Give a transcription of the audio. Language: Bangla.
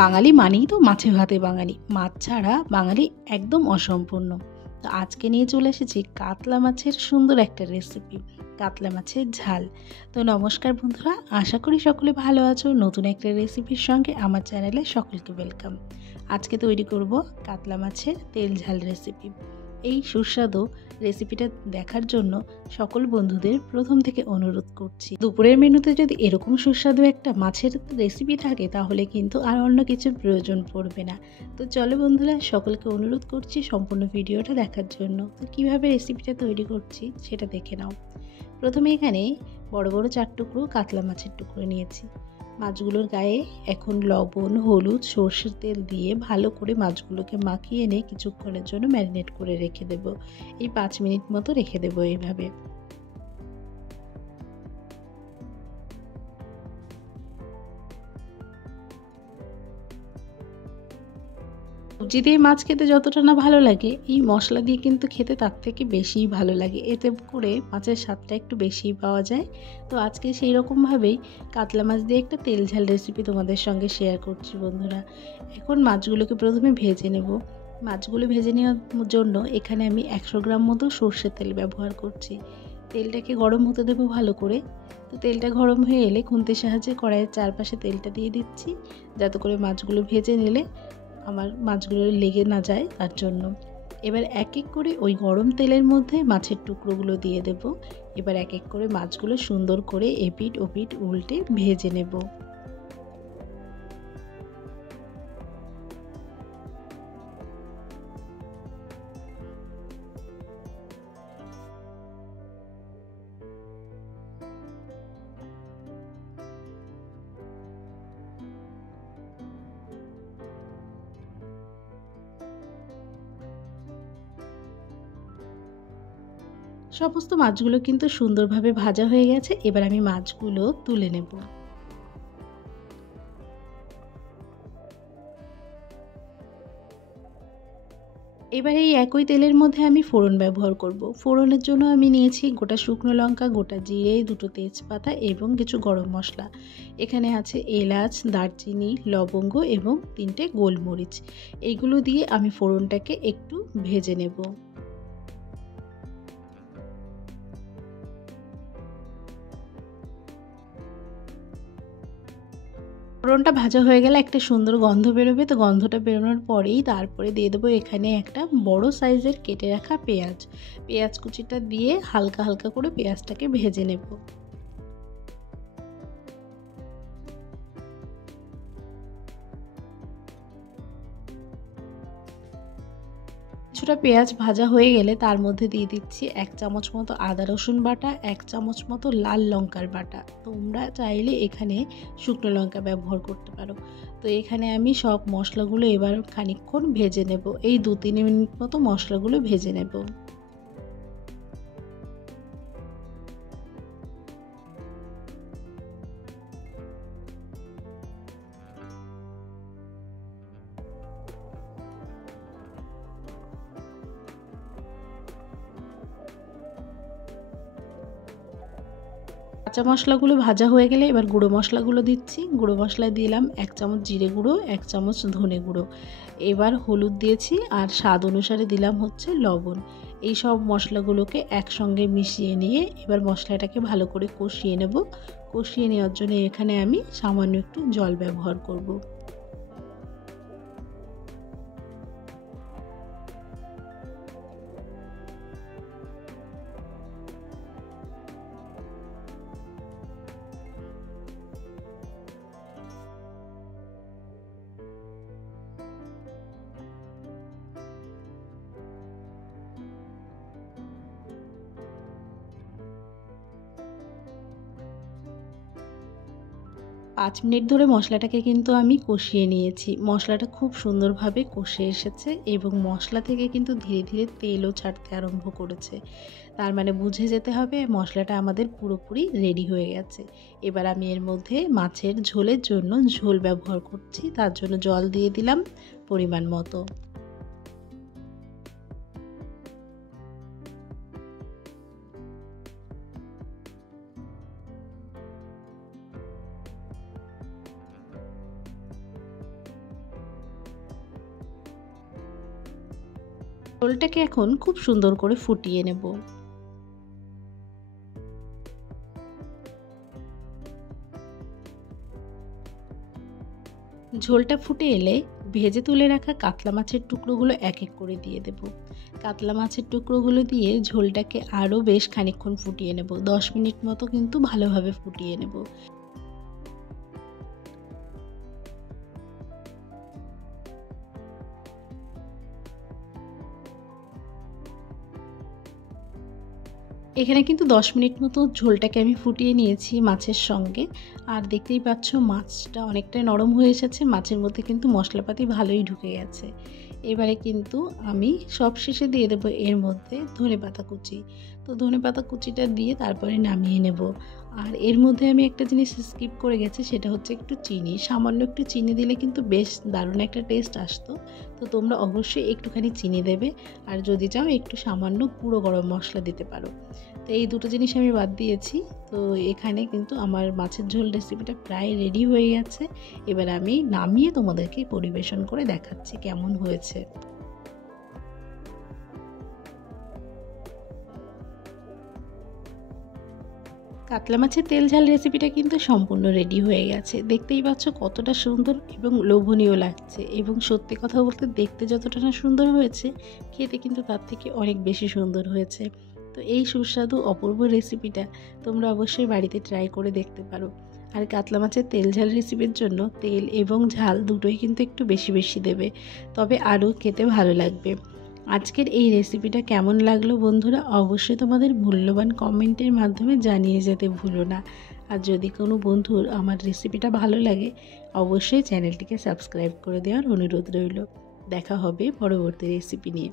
বাঙালি মানেই তো মাছে ভাতে বাঙালি, মাছ ছাড়া বাঙালি একদম অসম্পূর্ণ। তো আজকে নিয়ে চলে এসেছি কাতলা মাছের সুন্দর একটা রেসিপি, কাতলা মাছের ঝাল। তো নমস্কার বন্ধুরা, আশা করি সকলে ভালো আছো। নতুন একটা রেসিপির সঙ্গে আমার চ্যানেলে সকলকে ওয়েলকাম। আজকে তৈরি করব কাতলা মাছের তেল ঝাল রেসিপি। এই সুস্বাদু রেসিপিটা দেখার জন্য সকল বন্ধুদের প্রথম থেকে অনুরোধ করছি, দুপুরের মেনুতে যদি এরকম সুস্বাদু একটা মাছের রেসিপি থাকে তাহলে কিন্তু আর অন্য কিছুর প্রয়োজন পড়বে না। তো চলো বন্ধুরা, সকলকে অনুরোধ করছি সম্পূর্ণ ভিডিওটা দেখার জন্য। তো কীভাবে রেসিপিটা তৈরি করছি সেটা দেখে নাও। প্রথমে এখানে বড় বড় 4 টুকরো কাতলা মাছের টুকরো নিয়েছি। মাছগুলোর গায়ে এখন লবণ, হলুদ, সর্ষের তেল দিয়ে ভালো করে মাছগুলোকে মাখিয়ে এনে কিছুক্ষণের জন্য ম্যারিনেট করে রেখে দেব। এই 5 মিনিট মতো রেখে দেব এইভাবে। সবজি দিয়ে মাছ খেতে যতটা না ভালো লাগে, এই মশলা দিয়ে কিন্তু খেতে তার থেকে বেশিই ভালো লাগে। এতে করে মাছের স্বাদটা একটু বেশিই পাওয়া যায়। তো আজকে সেই রকমভাবেই কাতলা মাছ দিয়ে একটা তেল ঝাল রেসিপি তোমাদের সঙ্গে শেয়ার করছি বন্ধুরা। এখন মাছগুলোকে প্রথমে ভেজে নেব। মাছগুলো ভেজে নেওয়ার জন্য এখানে আমি 100 গ্রাম মতো সর্ষের তেল ব্যবহার করছি। তেলটাকে গরম হতে দেবো ভালো করে। তো তেলটা গরম হয়ে এলে খুন্তির সাহায্যে কড়াইয়ের চারপাশে তেলটা দিয়ে দিচ্ছি, যাতে করে মাছগুলো ভেজে নিলে আমার মাছগুলো লেগে না যায় তার জন্য। এবার এক এক করে ওই গরম তেলের মধ্যে মাছের টুকরোগুলো দিয়ে দেব। এবার এক এক করে মাছগুলো সুন্দর করে এপিট ওপিট উল্টে ভেজে নেব। সমস্ত মাছগুলো কিন্তু সুন্দরভাবে ভাজা হয়ে গেছে। এবার আমি মাছগুলো তুলে নেব। এবার এই একই তেলের মধ্যে আমি ফোড়ন ব্যবহার করব। ফোড়নের জন্য আমি নিয়েছি গোটা শুকনো লঙ্কা, গোটা জিরে, 2টো তেজপাতা এবং কিছু গরম মশলা। এখানে আছে এলাচ, দারচিনি, লবঙ্গ এবং 3টে গোলমরিচ। এইগুলো দিয়ে আমি ফোড়নটাকে একটু ভেজে নেব। ফোড়নটা ভাজা হয়ে গেলে একটা সুন্দর গন্ধ বেরোবে। তো গন্ধটা বেরোনোর পরেই তারপরে দিয়ে দেবো এখানে একটা বড় সাইজের কেটে রাখা পেঁয়াজ। পেঁয়াজ কুচিটা দিয়ে হালকা হালকা করে পেঁয়াজটাকে ভেজে নেব। কিছুটা পেঁয়াজ ভাজা হয়ে গেলে তার মধ্যে দিয়ে দিচ্ছি 1 চামচ মতো আদা রসুন বাটা, 1 চামচ মতো লাল লঙ্কার বাটা। তোমরা চাইলে এখানে শুকনো লঙ্কা ব্যবহার করতে পারো। তো এখানে আমি সব মশলাগুলো এবার খানিকক্ষণ ভেজে নেব। এই 2-3 মিনিট মতো মশলাগুলো ভেজে নেব। কাঁচা মশলাগুলো ভাজা হয়ে গেলে এবার গুঁড়ো মশলাগুলো দিচ্ছি। গুঁড়ো মশলা দিলাম 1 চামচ জিরে গুঁড়ো, 1 চামচ ধনে গুঁড়ো। এবার হলুদ দিয়েছি আর স্বাদ অনুসারে দিলাম হচ্ছে লবণ। এই সব মশলাগুলোকে একসঙ্গে মিশিয়ে নিয়ে এবার মশলাটাকে ভালো করে কষিয়ে নেব। কষিয়ে নেওয়ার জন্য এখানে আমি সামান্য একটু জল ব্যবহার করব। পাঁচ মিনিট ধরে মশলাটাকে কিন্তু আমি কষিয়ে নিয়েছি। মশলাটা খুব সুন্দরভাবে কষে এসেছে এবং মশলা থেকে কিন্তু ধীরে ধীরে তেলও ছাড়তে আরম্ভ করেছে। তার মানে বুঝে যেতে হবে মশলাটা আমাদের পুরোপুরি রেডি হয়ে গেছে। এবার আমি এর মধ্যে মাছের ঝোলের জন্য ঝোল ব্যবহার করছি। তার জন্য জল দিয়ে দিলাম পরিমাণ মতো। ঝোলটাকে এখন খুব সুন্দর করে ফুটিয়ে নেব। ঝোলটা ফুটে এলে ভেজে তুলে রাখা কাতলা মাছের টুকরোগুলো এক এক করে দিয়ে দেব। কাতলা মাছের টুকরোগুলো দিয়ে ঝোলটাকে আরও বেশ খানিকক্ষণ ফুটিয়ে নেব। 10 মিনিট মতো কিন্তু ভালোভাবে ফুটিয়ে নেব। এখানে কিন্তু 10 মিনিট মতো ঝোলটাকে আমি ফুটিয়ে নিয়েছি মাছের সঙ্গে। আর দেখতেই পাচ্ছ মাছটা অনেকটাই নরম হয়ে এসেছে, মাছের মধ্যে কিন্তু মশলাপাতি ভালোই ঢুকে গেছে। এবারে কিন্তু আমি সবশেষে দিয়ে দেবো এর মধ্যে ধনেপাতা কুচি। তো ধনেপাতা কুচিটা দিয়ে তারপরে নামিয়ে নেব। আর এর মধ্যে আমি একটা জিনিস স্কিপ করে গেছি, সেটা হচ্ছে একটু চিনি। সামান্য একটু চিনি দিলে কিন্তু বেশ দারুণ একটা টেস্ট আসতো। তো তোমরা অবশ্যই একটুখানি চিনি দেবে, আর যদি চাও একটু সামান্য গুঁড়ো গরম মশলা দিতে পারো। তো এই দুটো জিনিস আমি বাদ দিয়েছি। তো এখানে কিন্তু আমার মাছের ঝোল রেসিপিটা প্রায় রেডি হয়ে গেছে। এবার আমি নামিয়ে তোমাদেরকে পরিবেশন করে দেখাচ্ছি কেমন হয়েছে। কাতলা মাছের তেল ঝাল রেসিপিটা কিন্তু সম্পূর্ণ রেডি হয়ে গেছে। দেখতেই পাচ্ছ কতটা সুন্দর এবং লোভনীয় লাগছে, এবং সত্যি কথা বলতে দেখতে যতটা না সুন্দর হয়েছে, খেতে কিন্তু তার থেকে অনেক বেশি সুন্দর হয়েছে। তো এই সুস্বাদু অপূর্ব রেসিপিটা তোমরা অবশ্যই বাড়িতে ট্রাই করে দেখতে পারো। আর কাতলা মাছের তেল ঝাল রেসিপির জন্য তেল এবং ঝাল দুটোই কিন্তু একটু বেশি বেশি দেবে, তবে আরও খেতে ভালো লাগবে। আজকের এই রেসিপিটা কেমন লাগলো বন্ধুরা, অবশ্যই তোমাদের মূল্যবান কমেন্টের মাধ্যমে জানিয়ে যেতে ভুলো না। আর যদি কোনো বন্ধুর আমার রেসিপিটা ভালো লাগে, অবশ্যই চ্যানেলটিকে সাবস্ক্রাইব করে দেওয়ার অনুরোধ রইল। দেখা হবে পরবর্তী রেসিপি নিয়ে।